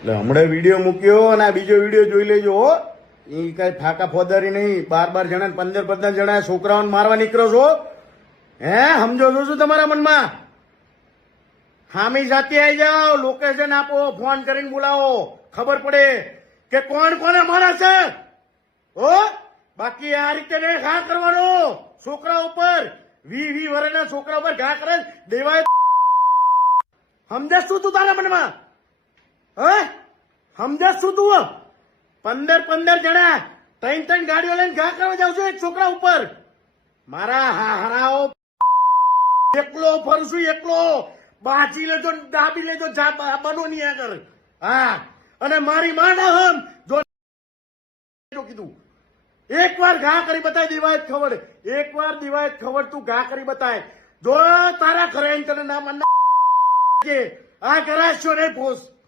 એટલે હમણાં વીડિયો મૂક્યો અને આ બીજો વીડિયો જોઈ લેજો એ કઈ ફાકા ફોદારી નહીં, બાર બાર જણા પંદર પંદર જણા છોકરાઓને મારવા નીકળો છો. હે, સમજો છો શું તમારા મનમાં? હામી સાથે આવી જાઓ લોકેશન આપો ફોન કરીને બોલાવો. ખબર પડે કે કોણ કોને મારે છે? ઓ બાકી આ રીતે ને ઘા કરવાનો. છોકરા ઉપર, વી વી વરના છોકરા ઉપર ઘા કરે દેવાય. સમજે શું તું તારા મનમાં? શું તું પંદર પંદર જણા ત્રણ ત્રણ ગાડીઓ લઈને ઘા કરવા જાવ છો એક છોકરા ઉપર? મારા હારાઓ એકલો ફરશું, એકલો. બાજી લેજો દાબી લેજો બનો નહીં આગળ. હા. અને મારી માના હમ. જો કીધું. એક વાર ઘા કરી બતાય દિવાયત ખબર. એક વાર દિવાયત ખબર તું ઘા કરી બતાય. જો તારા ઘરે તને ના મન કે આ કરાશો ને ફોસ